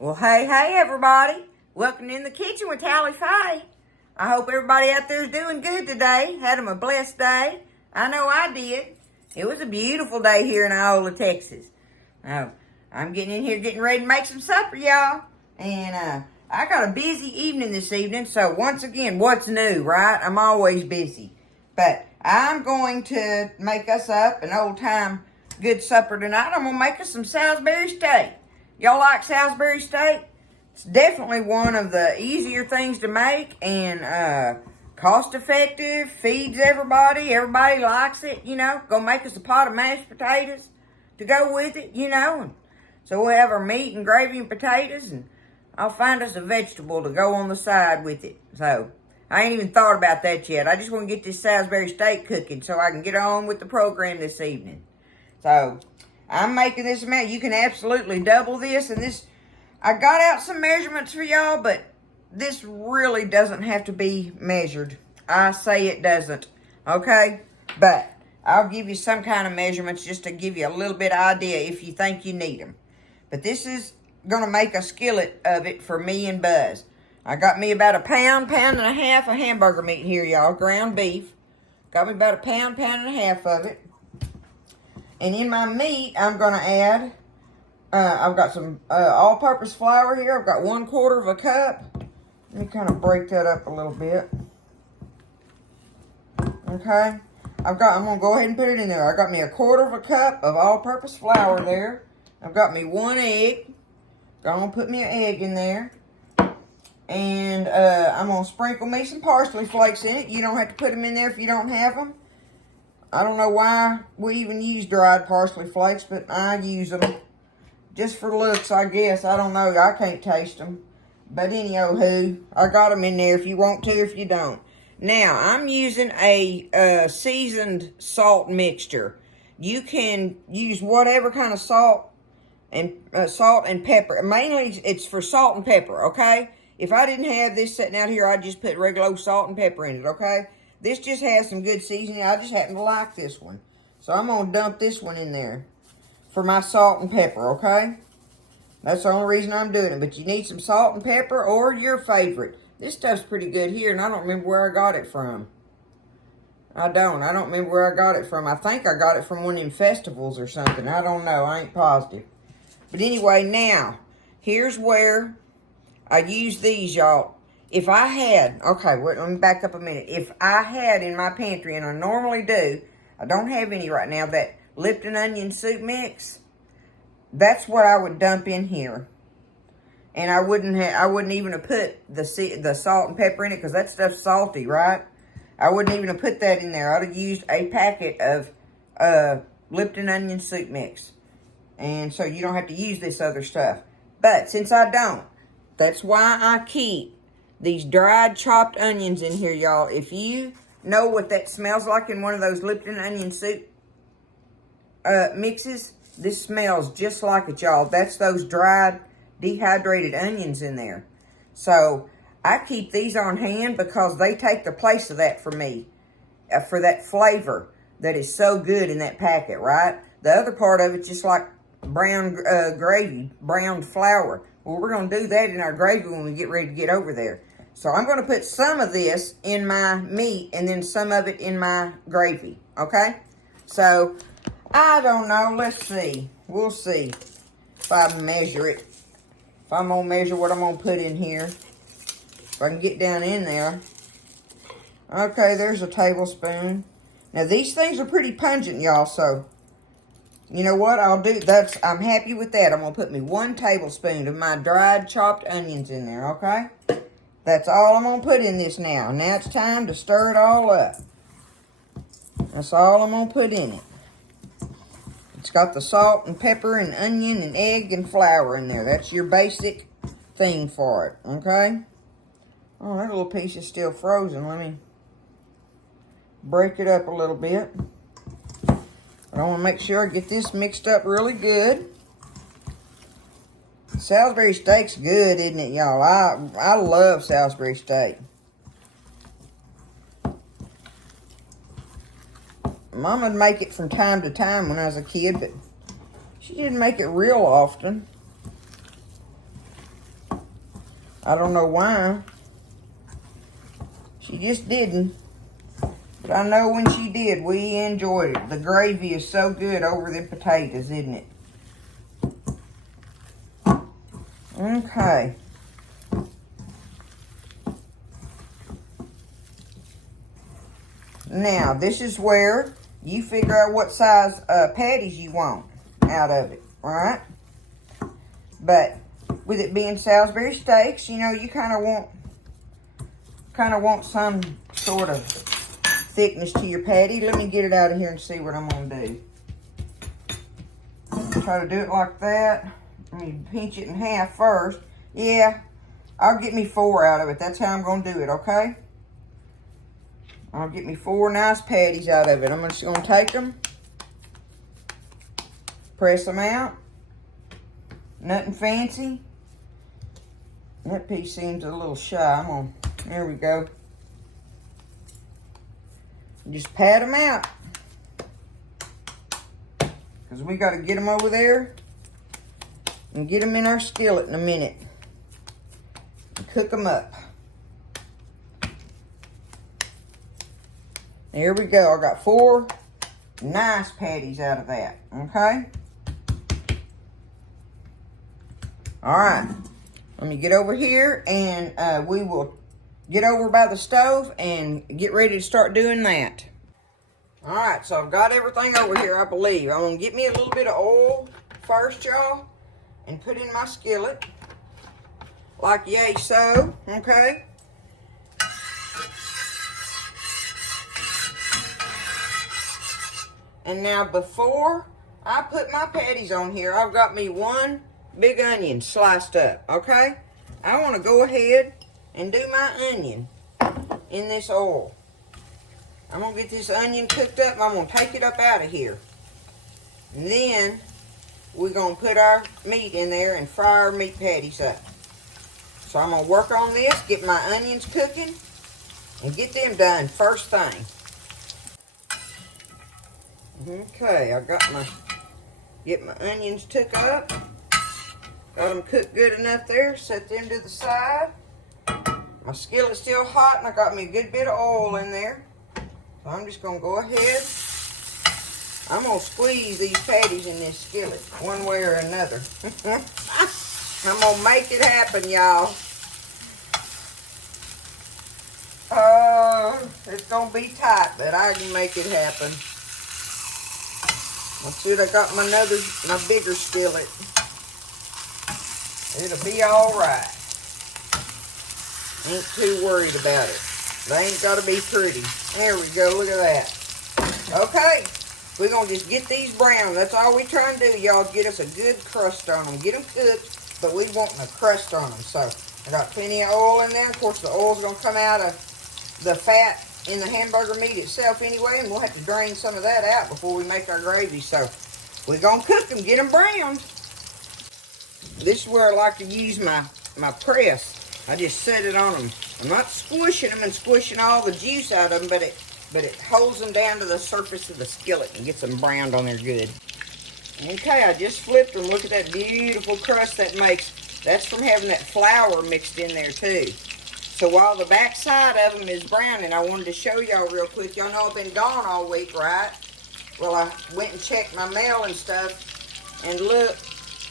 Well, hey, everybody. Welcome in the kitchen with Tally Faye. I hope everybody out there is doing good today. Had them a blessed day. I know I did. It was a beautiful day here in Iola, Texas. Now, I'm getting in here getting ready to make some supper, y'all. And I got a busy evening this evening. So once again, what's new, right? I'm always busy. But I'm going to make us up an old-time good supper tonight. I'm going to make us some Salisbury steak. Y'all like Salisbury steak? It's definitely one of the easier things to make and cost effective, feeds everybody. Everybody likes it, you know. Go make us a pot of mashed potatoes to go with it, you know. And so we'll have our meat and gravy and potatoes, and I'll find us a vegetable to go on the side with it. So I ain't even thought about that yet. I just want to get this Salisbury steak cooking so I can get on with the program this evening. So I'm making this amount. You can absolutely double this. And this, I got out some measurements for y'all, but this really doesn't have to be measured. I say it doesn't, okay? But I'll give you some kind of measurements just to give you a little bit of idea if you think you need them. But this is going to make a skillet of it for me and Buzz. I got me about a pound and a half of hamburger meat here, y'all, ground beef. Got me about a pound and a half of it. And in my meat, I'm going to add, I've got some all-purpose flour here. I've got 1/4 of a cup. Let me kind of break that up a little bit. Okay. I'm going to go ahead and put it in there. I got me 1/4 of a cup of all-purpose flour there. I've got me 1 egg. Going to put me an egg in there. And I'm going to sprinkle me some parsley flakes in it. You don't have to put them in there if you don't have them. I don't know why we even use dried parsley flakes, but I use them just for looks, I guess. I don't know. I can't taste them. But anyhow, I got them in there if you want to, if you don't. Now, I'm using a seasoned salt mixture. You can use whatever kind of salt and pepper. Mainly, it's for salt and pepper, okay? If I didn't have this sitting out here, I'd just put regular old salt and pepper in it, okay? This just has some good seasoning. I just happen to like this one. So I'm going to dump this one in there for my salt and pepper, okay? That's the only reason I'm doing it. But you need some salt and pepper or your favorite. This stuff's pretty good here, and I don't remember where I got it from. I don't remember where I got it from. I think I got it from one of them festivals or something. I don't know. I ain't positive. But anyway, now, here's where I use these, y'all. If I had, okay, wait, let me back up a minute. If I had in my pantry, and I normally do, I don't have any right now, that Lipton onion soup mix, that's what I would dump in here. And I wouldn't even have put the salt and pepper in it, because that stuff's salty, right? I wouldn't even have put that in there. I'd have used a packet of Lipton onion soup mix. And so you don't have to use this other stuff. But since I don't, that's why I keep these dried chopped onions in here, y'all. If you know what that smells like in one of those Lipton onion soup mixes, this smells just like it, y'all. That's those dried, dehydrated onions in there. So I keep these on hand because they take the place of that for me, for that flavor that is so good in that packet, right? The other part of it's just like brown gravy, browned flour. Well, we're going to do that in our gravy when we get ready to get over there. So I'm going to put some of this in my meat and then some of it in my gravy, okay? So, I don't know. Let's see. We'll see if I measure it. If I'm going to measure what I'm going to put in here. If I can get down in there. Okay, there's a tablespoon. Now, these things are pretty pungent, y'all, so you know what I'll do? I'm happy with that. I'm going to put me 1 tablespoon of my dried chopped onions in there, okay? That's all I'm going to put in this now. Now it's time to stir it all up. That's all I'm going to put in it. It's got the salt and pepper and onion and egg and flour in there. That's your basic thing for it, okay? Oh, that little piece is still frozen. Let me break it up a little bit. I want to make sure I get this mixed up really good. Salisbury steak's good, isn't it, y'all? I love Salisbury steak. Mama would make it from time to time when I was a kid, but she didn't make it real often. I don't know why. She just didn't. But I know when she did, we enjoyed it. The gravy is so good over the potatoes, isn't it? Okay. Now, this is where you figure out what size patties you want out of it, right? But with it being Salisbury Steaks, you know, you kind of want some sort of thickness to your patty. Let me get it out of here and see what I'm gonna do. Try to do it like that. Let me pinch it in half first. Yeah, I'll get me 4 out of it. That's how I'm gonna do it, okay? I'll get me 4 nice patties out of it. I'm just gonna take them, press them out. Nothing fancy. That piece seems a little shy. There we go. Just pat them out. Because we got to get them over there and get them in our skillet in a minute. And cook them up. There we go. I got 4 nice patties out of that. Okay? Alright. Let me get over here and we will get over by the stove and get ready to start doing that. Alright, so I've got everything over here, I believe. I'm going to get me a little bit of oil first, y'all, and put in my skillet. Like yay so, okay? And now before I put my patties on here, I've got me 1 big onion sliced up, okay? I want to go ahead and do my onion in this oil. I'm going to get this onion cooked up and I'm going to take it up out of here. And then we're going to put our meat in there and fry our meat patties up. So I'm going to work on this, get my onions cooking, and get them done first thing. Okay, I got get my onions took up. Got them cooked good enough there. Set them to the side. My skillet's still hot and I got me a good bit of oil in there. So I'm just going to go ahead. I'm going to squeeze these patties in this skillet one way or another. I'm going to make it happen, y'all. It's going to be tight, but I can make it happen. That's it. I got my bigger skillet. It'll be all right. Ain't too worried about it. They ain't got to be pretty. There we go. Look at that. Okay. We're going to just get these brown. That's all we trying to do, y'all. Get us a good crust on them. Get them cooked, but we want a crust on them. So I got plenty of oil in there. Of course, the oil's going to come out of the fat in the hamburger meat itself anyway, and we'll have to drain some of that out before we make our gravy. So we're going to cook them, get them browned. This is where I like to use my press. I just set it on them. I'm not squishing them and squishing all the juice out of them, but it holds them down to the surface of the skillet and gets them browned on there good. Okay, I just flipped them. Look at that beautiful crust that makes. That's from having that flour mixed in there too. So while the back side of them is browning, I wanted to show y'all real quick. Y'all know I've been gone all week, right? Well, I went and checked my mail and stuff and looked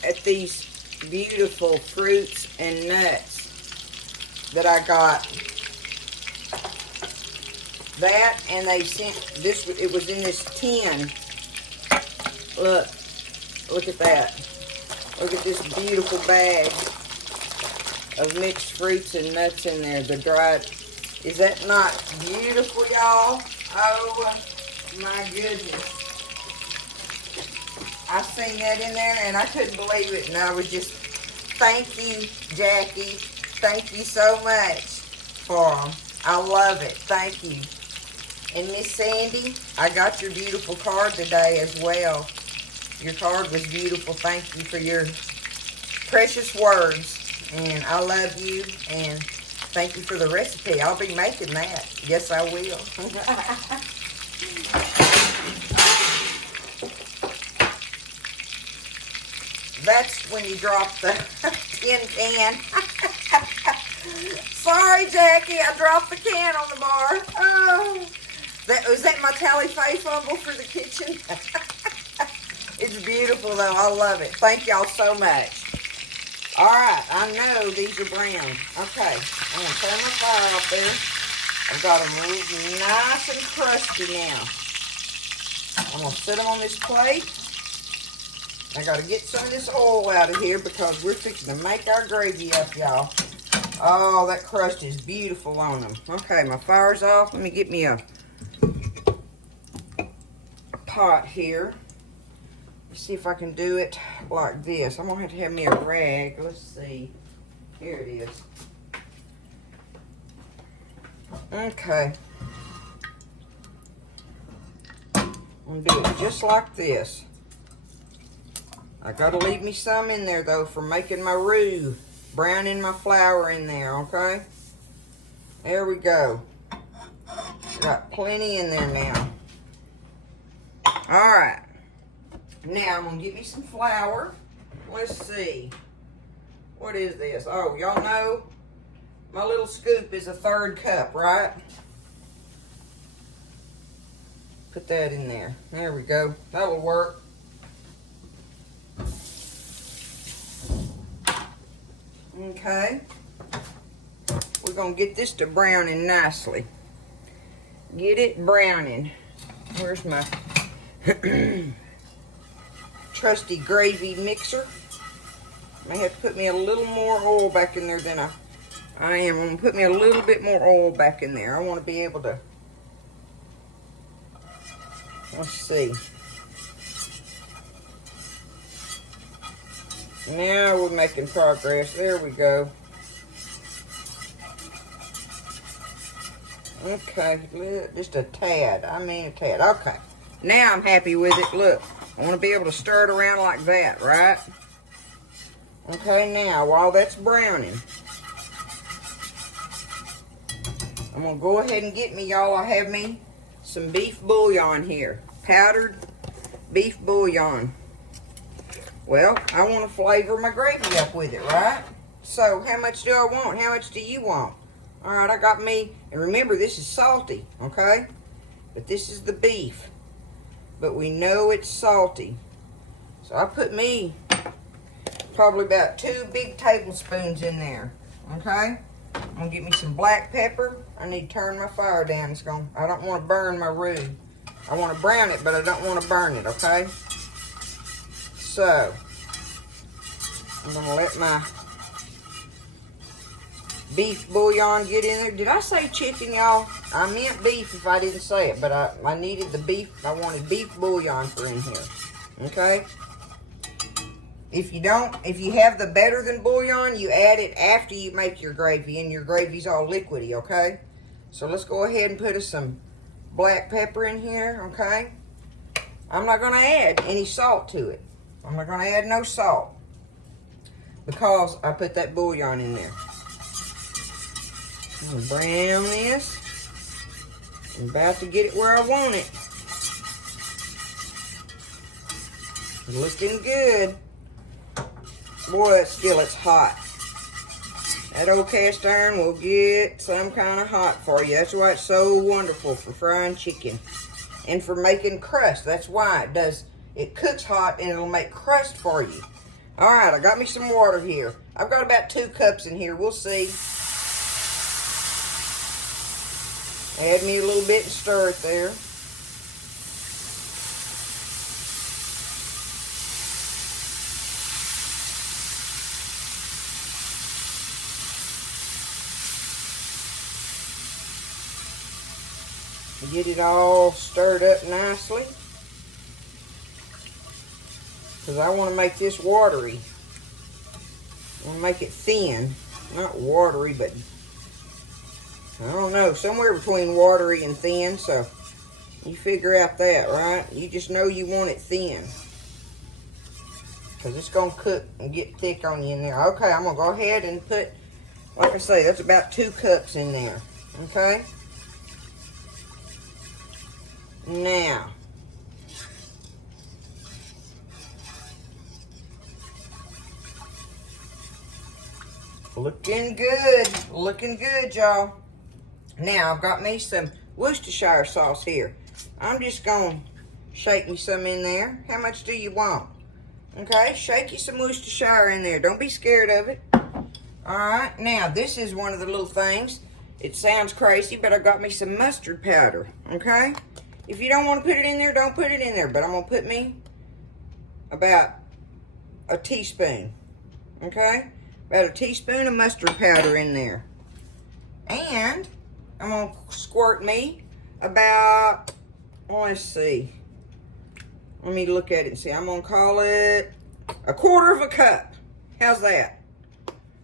at these beautiful fruits and nuts that I got. That, and they sent this, it was in this tin. Look at that. Look at this beautiful bag of mixed fruits and nuts in there. The dried, is that not beautiful, y'all? Oh my goodness. I seen that in there and I couldn't believe it, and I was just, thank you, Jackie. Thank you so much for them. I love it. Thank you. And Miss Sandy, I got your beautiful card today as well. Your card was beautiful. Thank you for your precious words. And I love you. And thank you for the recipe. I'll be making that. Yes, I will. That's when you drop the tin can. Sorry, Jackie, I dropped the can on the bar. Oh, was that my tally-fay fumble for the kitchen? It's beautiful, though. I love it. Thank y'all so much. All right, I know these are brown. Okay, I'm going to turn my fire off there. I've got them nice and crusty now. I'm going to set them on this plate. I got to get some of this oil out of here because we're fixing to make our gravy up, y'all. Oh, that crust is beautiful on them. Okay, my fire's off. Let me get me a pot here. Let's see if I can do it like this. I'm going to have me a rag. Let's see. Here it is. Okay. I'm going to do it just like this. I got to leave me some in there, though, for making my roux. Browning my flour in there, okay? There we go. Got plenty in there now. All right. Now, I'm going to get me some flour. Let's see. What is this? Oh, y'all know my little scoop is a 1/3 cup, right? Put that in there. There we go. That'll work. Okay. We're going to get this to browning nicely. Get it browning. Where's my trusty gravy mixer? May have to put me a little more oil back in there than I am. I'm going to put me a little bit more oil back in there. I want to be able to, let's see. Now we're making progress. There we go. Okay, just a tad. I mean a tad. Okay. Now I'm happy with it. Look, I want to be able to stir it around like that, right? Okay, now while that's browning, I'm going to go ahead and get me, y'all. I have me some beef bouillon here. Powdered beef bouillon. Well, I want to flavor my gravy up with it, right? So, how much do I want? How much do you want? All right, I got me, and remember, this is salty, okay? But this is the beef. But we know it's salty. So, I put me probably about 2 big tablespoons in there, okay? I'm going to get me some black pepper. I need to turn my fire down. I don't want to burn my roux. I want to brown it, but I don't want to burn it, okay? So, I'm going to let my beef bouillon get in there. Did I say chicken, y'all? I meant beef if I didn't say it, but I needed the beef. I wanted beef bouillon for in here, okay? If you have the better than bouillon, you add it after you make your gravy, and your gravy's all liquidy, okay? So, let's go ahead and put us some black pepper in here, okay? I'm not going to add any salt to it. I'm not going to add no salt because I put that bouillon in there. I'm going to brown this. I'm about to get it where I want it. Looking good. Boy, it's hot. That old cast iron will get some kind of hot for you. That's why it's so wonderful for frying chicken and for making crust. That's why it does. It cooks hot and it'll make crust for you. All right, I got me some water here. I've got about 2 cups in here. We'll see. Add me a little bit and stir it there. Get it all stirred up nicely. Because I want to make this watery. I want to make it thin. Not watery, but I don't know. Somewhere between watery and thin. So you figure out that, right? You just know you want it thin. Because it's going to cook and get thick on you in there. Okay, I'm going to go ahead and put, like I say, that's about 2 cups in there. Okay? Now, Looking good. Looking good, y'all. Now, I've got me some Worcestershire sauce here. I'm just going to shake me some in there. How much do you want? Okay, shake you some Worcestershire in there. Don't be scared of it. All right, now, this is one of the little things. It sounds crazy, but I got me some mustard powder, okay? If you don't want to put it in there, don't put it in there. But I'm going to put me about a teaspoon, okay? About a teaspoon of mustard powder in there. And I'm going to squirt me about, let's see. Let me look at it and see. I'm going to call it a quarter of a cup. How's that?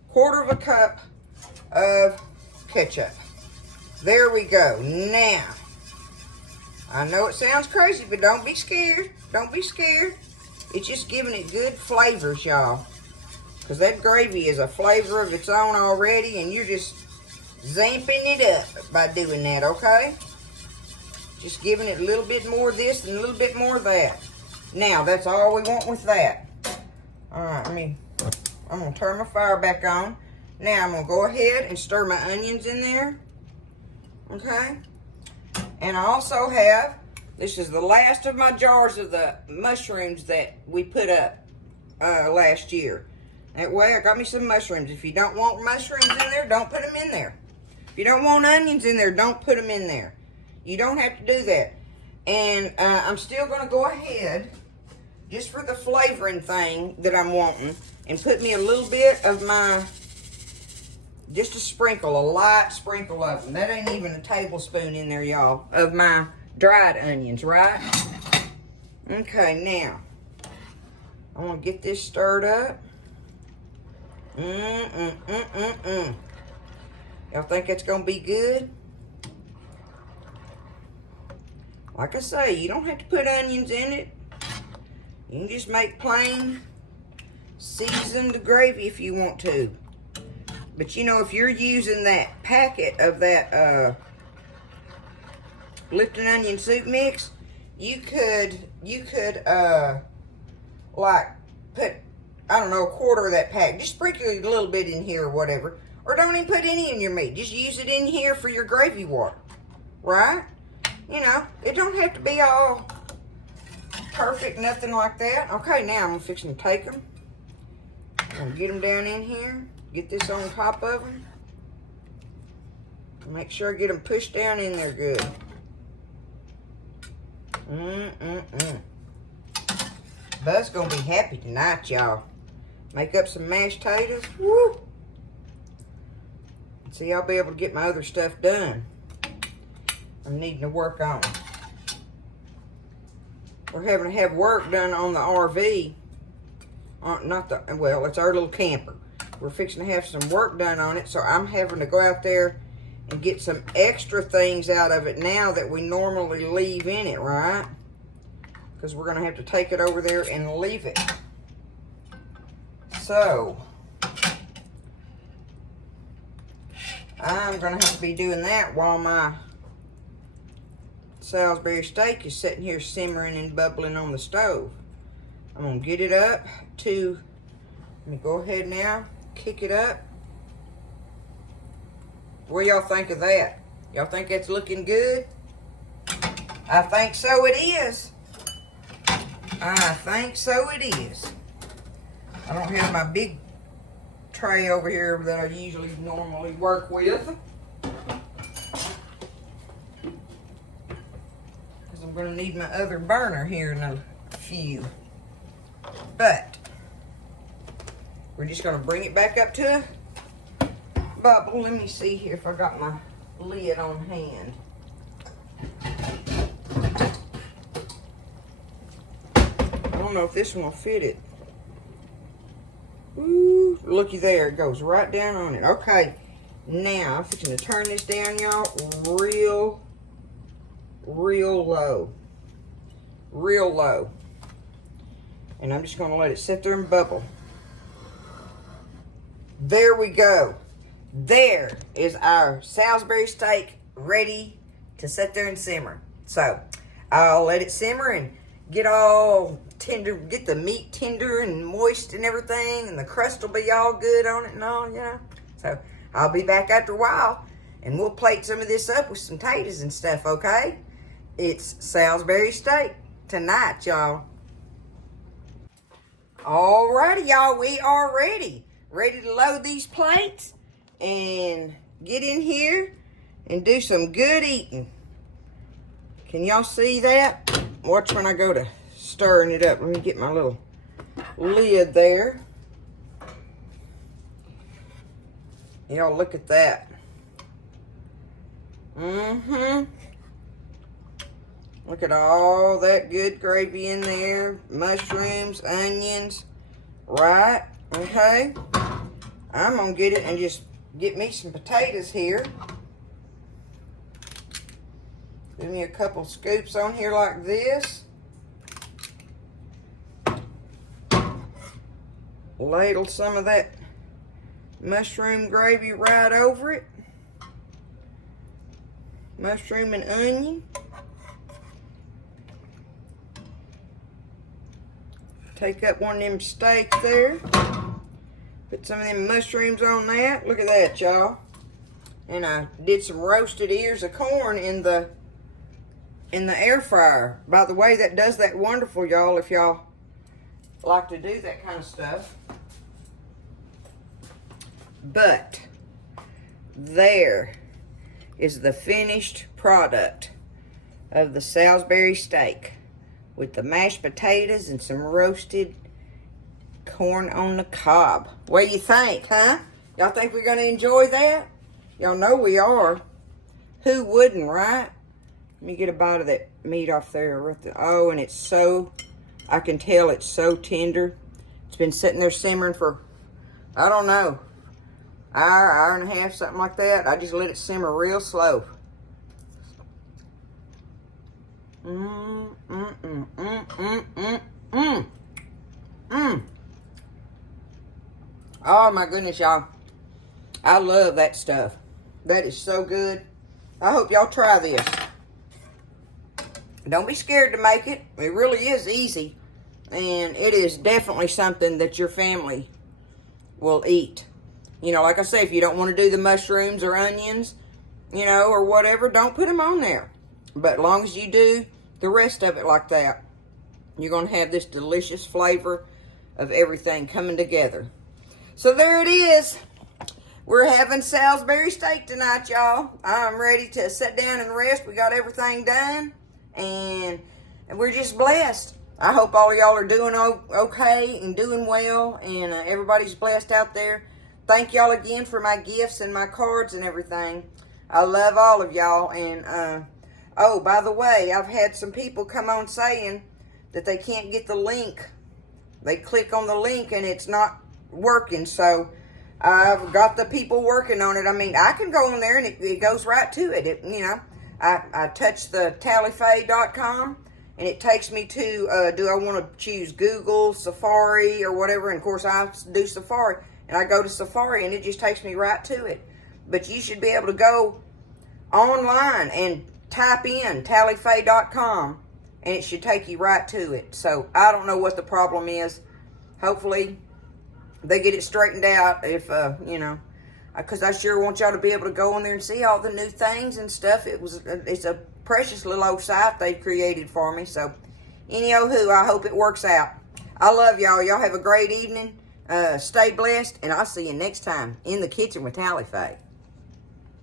Quarter of a cup of ketchup. There we go. Now, I know it sounds crazy, but don't be scared. Don't be scared. It's just giving it good flavors, y'all. Because that gravy is a flavor of its own already, and you're just zamping it up by doing that, okay? Just giving it a little bit more of this and a little bit more of that. Now, that's all we want with that. All right, I'm going to turn my fire back on. Now, I'm going to go ahead and stir my onions in there, okay? And I also have, this is the last of my jars of the mushrooms that we put up last year. That way, I got me some mushrooms. If you don't want mushrooms in there, don't put them in there. If you don't want onions in there, don't put them in there. You don't have to do that. And I'm still going to go ahead, just for the flavoring thing that I'm wanting, and put me a little bit of my, just a sprinkle, a light sprinkle of them. That ain't even a tablespoon in there, y'all, of my dried onions, right? Okay, now, I want to get this stirred up. Y'all think that's going to be good? Like I say, you don't have to put onions in it. You can just make plain seasoned gravy if you want to. But you know, if you're using that packet of that Lipton onion soup mix, you could like put, I don't know, a quarter of that pack. Just sprinkle a little bit in here or whatever. Or don't even put any in your meat. Just use it in here for your gravy water. Right? You know, it don't have to be all perfect, nothing like that. Okay, now I'm fixing to take them. I'm going to get them down in here. Get this on top of them. Make sure I get them pushed down in there good. Buzz going to be happy tonight, y'all. Make up some mashed potatoes. Woo! See, I'll be able to get my other stuff done. I'm needing to work on. We're having to have work done on the RV. Well, it's our little camper. We're fixing to have some work done on it, so I'm having to go out there and get some extra things out of it now that we normally leave in it, right? Because we're going to have to take it over there and leave it. So, I'm going to have to be doing that while my Salisbury steak is sitting here simmering and bubbling on the stove. I'm going to get it up to, let me go ahead now, kick it up. What y'all think of that? Y'all think that's looking good? I think so it is. I think so it is. I don't have my big tray over here that I usually normally work with. Because I'm going to need my other burner here in a few. But we're just going to bring it back up to a bubble. Let me see here if I got my lid on hand. I don't know if this one will fit it. Ooh, looky there. It goes right down on it. Okay. Now, I'm fixing to turn this down, y'all, real low. Real low. And I'm just going to let it sit there and bubble. There we go. There is our Salisbury steak ready to sit there and simmer. So, I'll let it simmer and get all tender, get the meat tender and moist and everything, and the crust will be all good on it and all, you know. So I'll be back after a while, and we'll plate some of this up with some taters and stuff, okay? It's Salisbury Steak tonight, y'all. Alrighty, y'all, we are ready. Ready to load these plates and get in here and do some good eating. Can y'all see that? Watch when I go to stirring it up. Let me get my little lid there. Y'all look at that. Look at all that good gravy in there. Mushrooms, onions, right? Okay. I'm gonna get it and just get me some potatoes here. Give me a couple scoops on here like this. Ladle some of that mushroom gravy right over it. Mushroom and onion. Take up one of them steaks there. Put some of them mushrooms on that. Look at that, y'all. And I did some roasted ears of corn in the air fryer. By the way, that does that wonderful, y'all, if y'all like to do that kind of stuff. But there is the finished product of the Salisbury steak with the mashed potatoes and some roasted corn on the cob. What do you think, huh? Y'all think we're going to enjoy that? Y'all know we are. Who wouldn't, right? Let me get a bite of that meat off there. Right there. Oh, and it's so, I can tell it's so tender. It's been sitting there simmering for, I don't know, hour and a half, something like that. I just let it simmer real slow. Oh my goodness, y'all. I love that stuff. That is so good. I hope y'all try this. Don't be scared to make it. It really is easy. And it is definitely something that your family will eat. You know, like I say, if you don't want to do the mushrooms or onions, you know, or whatever, don't put them on there. But as long as you do the rest of it like that, you're going to have this delicious flavor of everything coming together. So there it is. We're having Salisbury steak tonight, y'all. I'm ready to sit down and rest. We got everything done, and we're just blessed. I hope all of y'all are doing okay and doing well, and everybody's blessed out there. Thank y'all again for my gifts and my cards and everything. I love all of y'all. And oh, by the way, I've had some people come on saying that they can't get the link. They click on the link and it's not working. So I've got the people working on it. I mean, I can go on there and it goes right to it. You know, I touch the tallyfay.com and it takes me to, do I want to choose Google, Safari, or whatever? And of course I do Safari. And I go to Safari and it just takes me right to it. But you should be able to go online and type in tallyfay.com and it should take you right to it. So I don't know what the problem is. Hopefully they get it straightened out if, you know, because I sure want y'all to be able to go on there and see all the new things and stuff. It's a precious little old site they've created for me. So anyhow, I hope it works out. I love y'all. Y'all have a great evening. Stay blessed, and I'll see you next time in the kitchen with Tally Faye.